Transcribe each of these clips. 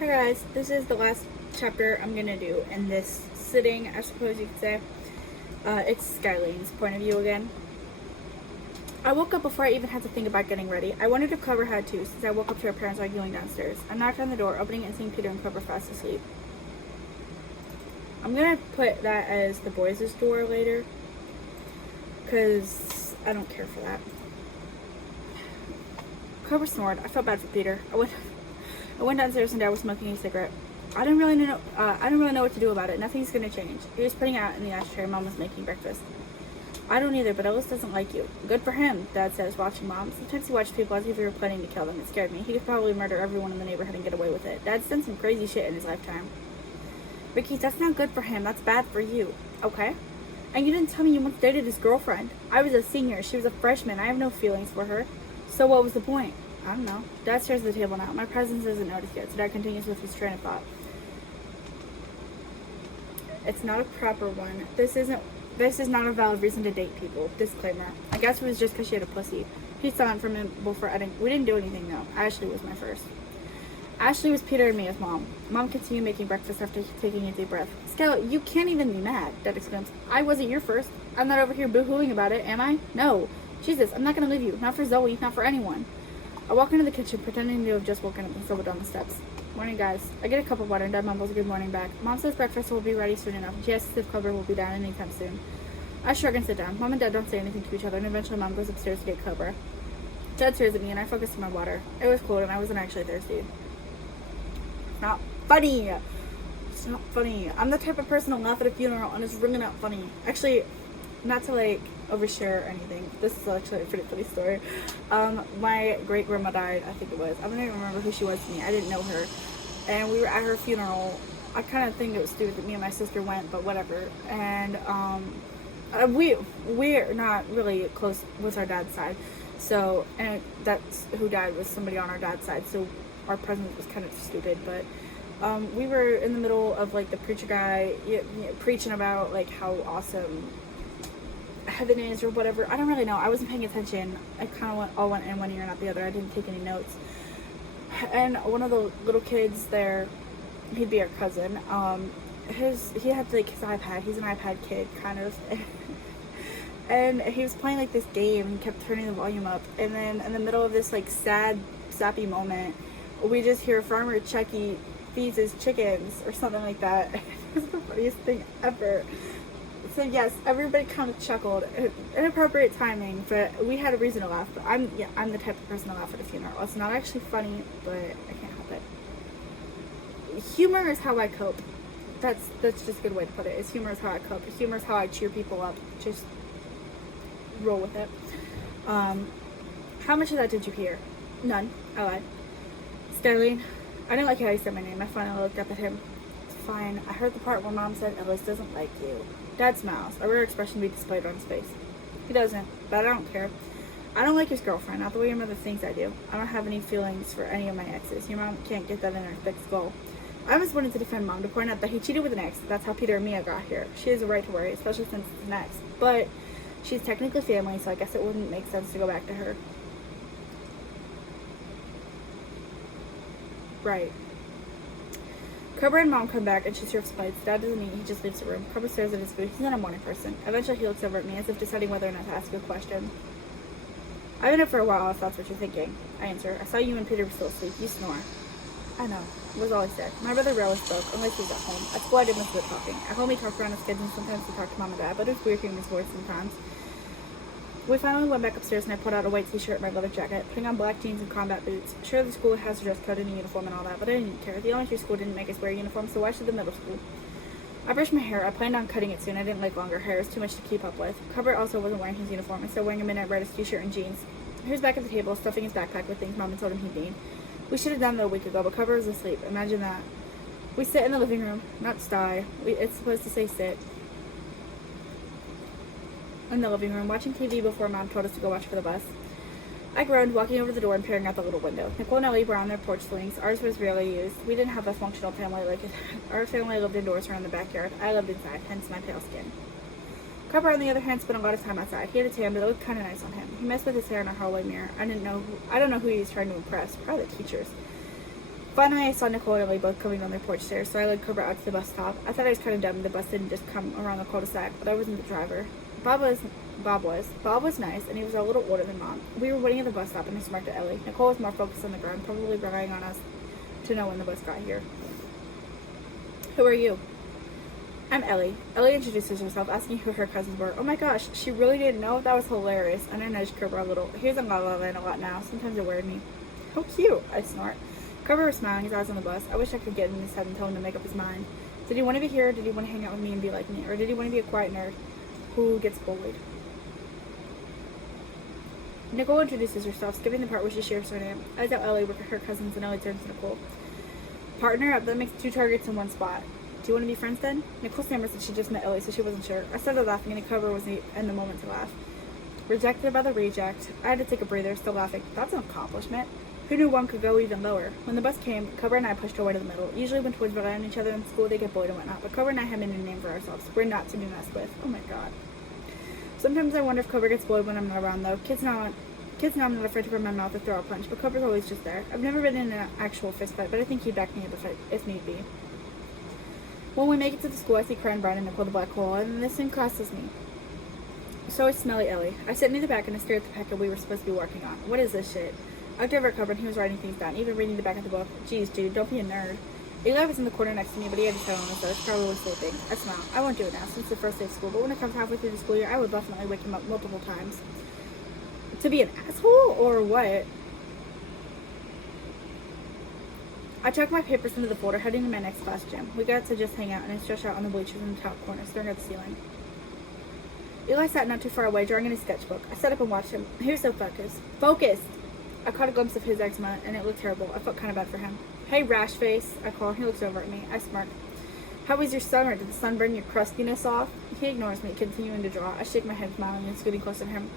Hi guys, this is the last chapter I'm gonna do in this sitting, I suppose you could say. It's Skylene's point of view again. I woke up before I even had to think about getting ready. I wondered if Clover had too, since I woke up to her parents arguing downstairs. I knocked on the door, opening it and seeing Peter and Clover fast asleep. I'm gonna put that as the boys' door later, because I don't care for that. Clover snored. I felt bad for Peter. I went downstairs and Dad was smoking a cigarette. I didn't really know what to do about it. Nothing's gonna change. He was putting it out in the ashtray. Mom was making breakfast. I don't either, but Ellis doesn't like you. Good for him, Dad says, watching Mom. Sometimes he watches people as if he were planning to kill them. It scared me. He could probably murder everyone in the neighborhood and get away with it. Dad's done some crazy shit in his lifetime. Ricky, that's not good for him. That's bad for you. Okay? And you didn't tell me you once dated his girlfriend. I was a senior. She was a freshman. I have no feelings for her. So what was the point? I don't know. Dad stares at the table now. My presence isn't noticed yet, so Dad continues with his train of thought. It's not a proper one. This is not a valid reason to date people. Disclaimer. I guess it was just because she had a pussy. He's silent for a minute before adding, we didn't do anything though. Ashley was my first. Ashley was Peter and Mia's mom. Mom continued making breakfast after taking a deep breath. Scarlett, you can't even be mad, Dad exclaims. I wasn't your first. I'm not over here boo-hooing about it, am I? No. Jesus, I'm not going to leave you. Not for Zoe, not for anyone. I walk into the kitchen, pretending to have just woken up and stumbled down the steps. Morning, guys. I get a cup of water and Dad mumbles a good morning back. Mom says breakfast will be ready soon enough. She asks if Clover will be down anytime soon. I shrug and sit down. Mom and Dad don't say anything to each other, and eventually Mom goes upstairs to get Clover. Dad stares at me, and I focus on my water. It was cold, and I wasn't actually thirsty. It's not funny. It's not funny. I'm the type of person to laugh at a funeral, and it's really not funny. Actually, not to overshare or anything. This is actually a pretty funny story. My great grandma died, I think it was. I don't even remember who she was to me. I didn't know her. And we were at her funeral. I kind of think it was stupid that me and my sister went, but whatever. And we're not really close with our dad's side. So, and that's who died, was somebody on our dad's side. So our presence was kind of stupid, but we were in the middle of the preacher guy preaching about how awesome heaven is or whatever. I don't really know. I wasn't paying attention. I kind of went in one ear and out the other. I didn't take any notes. And one of the little kids there, he'd be our cousin. He had his iPad. He's an iPad kid, kind of. And he was playing this game and kept turning the volume up. And then in the middle of this sad, sappy moment, we just hear Farmer Chucky feeds his chickens or something like that. It was the funniest thing ever. So yes, everybody kind of chuckled. Inappropriate timing, but we had a reason to laugh. But I'm the type of person to laugh at a funeral. It's not actually funny, but I can't help it. Humor is how I cope. That's just a good way to put it. Humor is how I cope. Humor is how I cheer people up. Just roll with it. How much of that did you hear? None. I lied. Skielene, I didn't like how he said my name. I finally looked up at him. It's fine. I heard the part where Mom said Ellis doesn't like you. Dad smiles, a rare expression to be displayed on his face. He doesn't, but I don't care. I don't like his girlfriend, not the way your mother thinks I do. I don't have any feelings for any of my exes. Your mom can't get that in her thick skull. I always wanted to defend Mom, to point out that he cheated with an ex. That's how Peter and Mia got here. She has a right to worry, especially since it's an ex. But she's technically family, so I guess it wouldn't make sense to go back to her. Right. Cobra and Mom come back and she serves plates. Dad doesn't eat, he just leaves the room. Cobra stares at his food. He's not a morning person. Eventually he looks over at me as if deciding whether or not to ask a question. I've been up for a while if that's what you're thinking. I answer. I saw you and Peter were still asleep. You snore. I know, was all he said. My brother rarely spoke, unless he was at home. At school I did most of the talking. At home he talked around his kids and sometimes he talked to Mom and Dad, but it was weird hearing his voice sometimes. We finally went back upstairs and I pulled out a white t-shirt and my leather jacket, putting on black jeans and combat boots. Sure, the school has a dress code and a uniform and all that, but I didn't care. The elementary school didn't make us wear uniforms, so why should the middle school? I brushed my hair. I planned on cutting it soon. I didn't like longer hair. It was too much to keep up with. Cobra also wasn't wearing his uniform, instead wearing a midnight reddish t-shirt and jeans. He was back at the table, stuffing his backpack with things Mom had told him he'd need. We should have done that a week ago, but Cobra was asleep. Imagine that. We sit in the living room, not sty. It's supposed to say sit. In the living room, watching TV before Mom told us to go watch for the bus. I groaned, walking over the door and peering out the little window. Nicole and Ellie were on their porch swings. Ours was rarely used. We didn't have a functional family like it. Our family lived indoors or in the backyard. I lived inside, hence my pale skin. Cobra, on the other hand, spent a lot of time outside. He had a tan, but it looked kind of nice on him. He messed with his hair in a hallway mirror. I don't know who he was trying to impress. Probably the teachers. Finally, I saw Nicole and Ellie both coming down their porch stairs, so I led Cobra out to the bus stop. I thought I was kind of dumb. The bus didn't just come around the cul-de-sac, but I wasn't the driver. Bob was nice, and he was a little older than Mom. We were waiting at the bus stop, and I smirked at Ellie. Nicole was more focused on the ground, probably relying on us to know when the bus got here. Who are you? I'm Ellie. Ellie introduces herself, asking who her cousins were. Oh my gosh, she really didn't know? That was hilarious. And I nudged Cobra a little. He was in La La Land a lot now. Sometimes it worried me. How cute, I snort. Cobra was smiling, his eyes on the bus. I wish I could get in his head and tell him to make up his mind. Did he want to be here, or did he want to hang out with me and be like me? Or did he want to be a quiet nerd who gets bullied? Nicole introduces herself, skipping the part where she shares her name. I tell Ellie we're her cousins, and Ellie turns to Nicole. Partner up, that makes 2 targets in one spot. Do you want to be friends then? Nicole stammered that she just met Ellie, so she wasn't sure. I started laughing, and Cobra was in the moment to laugh. Rejected by the reject. I had to take a breather, still laughing. That's an accomplishment. Who knew one could go even lower? When the bus came, Cobra and I pushed our way to the middle. Usually when twins rely on each other in school, they get bullied and whatnot, but Cobra and I have made a name for ourselves. We're not to be messed with. Oh my god. Sometimes I wonder if Cobra gets bullied when I'm not around, though. Kids know I'm not afraid to run my mouth or throw a punch, but Cobra's always just there. I've never been in an actual fist fight, but I think he'd back me up if need be. When we make it to the school, I see Cry and Brian and Nicole the black hole, and this thing crosses me. So is Smelly Ellie. I sit near the back and I stare at the packet we were supposed to be working on. What is this shit? I looked over at Cobra and he was writing things down, even reading the back of the book. Jeez, dude, don't be a nerd. Eli was in the corner next to me, but he had his head on his desk, probably sleeping. I smiled. I won't do it now, since the first day of school, but when it comes halfway through the school year, I would definitely wake him up multiple times. To be an asshole, or what? I chucked my papers into the folder, heading to my next class gym. We got to just hang out, and I stretched out on the bleachers in the top corner, staring at the ceiling. Eli sat not too far away, drawing in his sketchbook. I sat up and watched him. He was so focused. Focused! I caught a glimpse of his eczema, and it looked terrible. I felt kind of bad for him. Hey, rash face, I call. He looks over at me. I smirk. How was your summer? Did the sun burn your crustiness off? He ignores me, continuing to draw. I shake my head, smiling, and scooting closer to him.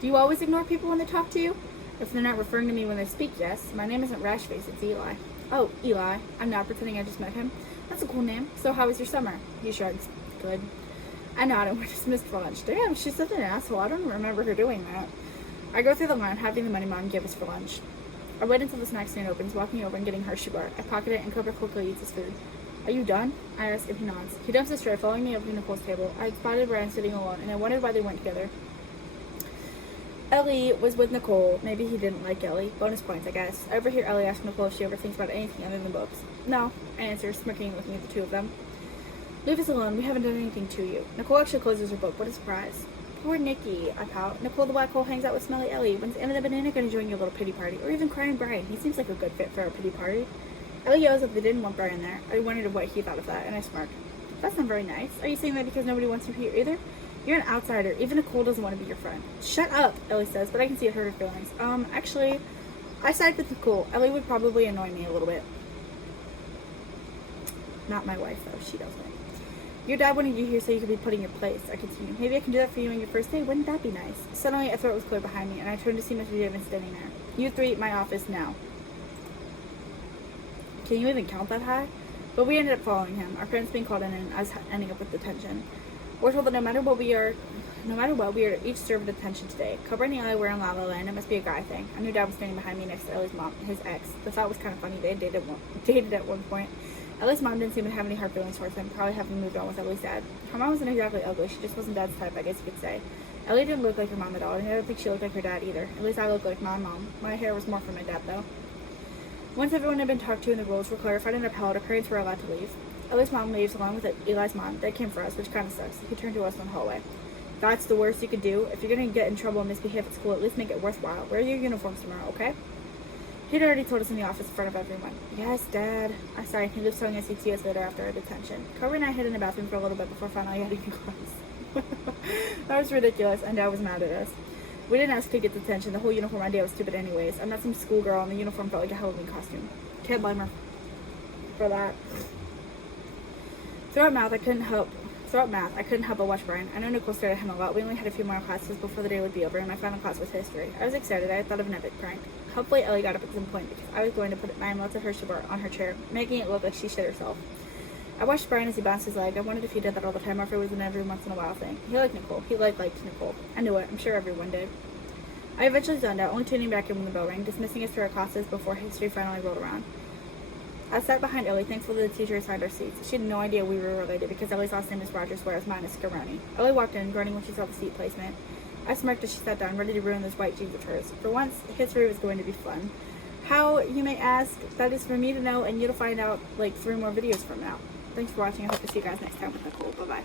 Do you always ignore people when they talk to you? If they're not referring to me when they speak, yes. My name isn't rash face, it's Eli. Oh, Eli. I'm not pretending I just met him. That's a cool name. So how was your summer? He shrugs. Good. I nod and we're dismissed for lunch. Damn, she's such an asshole. I don't remember her doing that. I go through the line, having the money Mom gave us for lunch. I wait until the snack stand opens, walking over and getting Hershey bar. I pocket it and Cobra quickly eats his food. Are you done? I ask and he nods. He dumps his tray, following me over to Nicole's table. I spotted Brian sitting alone, and I wondered why they weren't together. Ellie was with Nicole. Maybe he didn't like Ellie. Bonus points, I guess. I overhear Ellie ask Nicole if she ever thinks about anything other than books. No, I answer, smirking and looking at the two of them. Leave us alone. We haven't done anything to you. Nicole actually closes her book. What a surprise. Poor Nikki, I pout. Nicole the black hole hangs out with Smelly Ellie. When's Anna the banana going to join your little pity party? Or even Crying Brian? He seems like a good fit for a pity party. Ellie yells that they didn't want Brian there. I wondered what he thought of that, and I smirked. That's not very nice. Are you saying that because nobody wants you here either? You're an outsider. Even Nicole doesn't want to be your friend. Shut up, Ellie says, but I can see it hurt her feelings. Actually, I side with Nicole. Ellie would probably annoy me a little bit. Not my wife, though. She doesn't. Your dad wanted you here so you could be put in your place. I continue. Maybe I can do that for you on your first day. Wouldn't that be nice? Suddenly, a throat was clear behind me, and I turned to see Mr. Davis standing there. You three, my office now. Can you even count that high? But we ended up following him. Our parents being called in, and us ending up with detention. We're told that no matter what, we are to each serve detention today. Cobra and Eli were in La La Land. It must be a guy thing. I knew Dad was standing behind me next to Ellie's mom, his ex. The thought was kind of funny. They had dated at one point. Ellie's mom didn't seem to have any hard feelings towards him, probably having moved on with Ellie's dad. Her mom wasn't exactly ugly. She just wasn't Dad's type, I guess you could say. Ellie didn't look like her mom at all, and I don't think she looked like her dad either. At least I looked like my mom. My hair was more from my dad, though. Once everyone had been talked to and the rules were clarified and upheld, our parents were allowed to leave. Ellie's mom leaves along with Eli's mom. They came for us, which kind of sucks. He turned to us in the hallway. That's the worst you could do. If you're going to get in trouble and misbehave at school, at least make it worthwhile. Wear your uniforms tomorrow, okay? He'd already told us in the office in front of everyone. Yes, Dad. I sighed. He was telling us he'd see us later after our detention. Cobra and I hid in the bathroom for a little bit before finally heading to class. That was ridiculous, and Dad was mad at us. We didn't ask to get detention. The whole uniform idea was stupid anyways. I'm not some schoolgirl, and the uniform felt like a Halloween costume. Can't blame her for that. Throughout math, I couldn't help but watch Brian. I know Nicole stared at him a lot. We only had a few more classes before the day would be over, and my final class was history. I was excited. I had thought of an epic prank. Hopefully, Ellie got up at some point because I was going to put my melted Hershey bar on her chair, making it look like she shit herself. I watched Brian as he bounced his leg. I wondered if he did that all the time or if it was an every once in a while thing. He liked Nicole. He liked Nicole. I knew it. I'm sure everyone did. I eventually zoned out, only tuning back in when the bell rang, dismissing us to our classes before history finally rolled around. I sat behind Ellie, thankful that the teacher assigned our seats. She had no idea we were related because Ellie's last name is Rogers, whereas mine is Scaroni. Ellie walked in, groaning when she saw the seat placement. I smirked as she sat down, ready to ruin those white jeans of hers. For once, history was going to be fun. How, you may ask? That is for me to know and you to find out like 3 more videos from now. Thanks for watching. I hope to see you guys next time with Nicole. Bye-bye.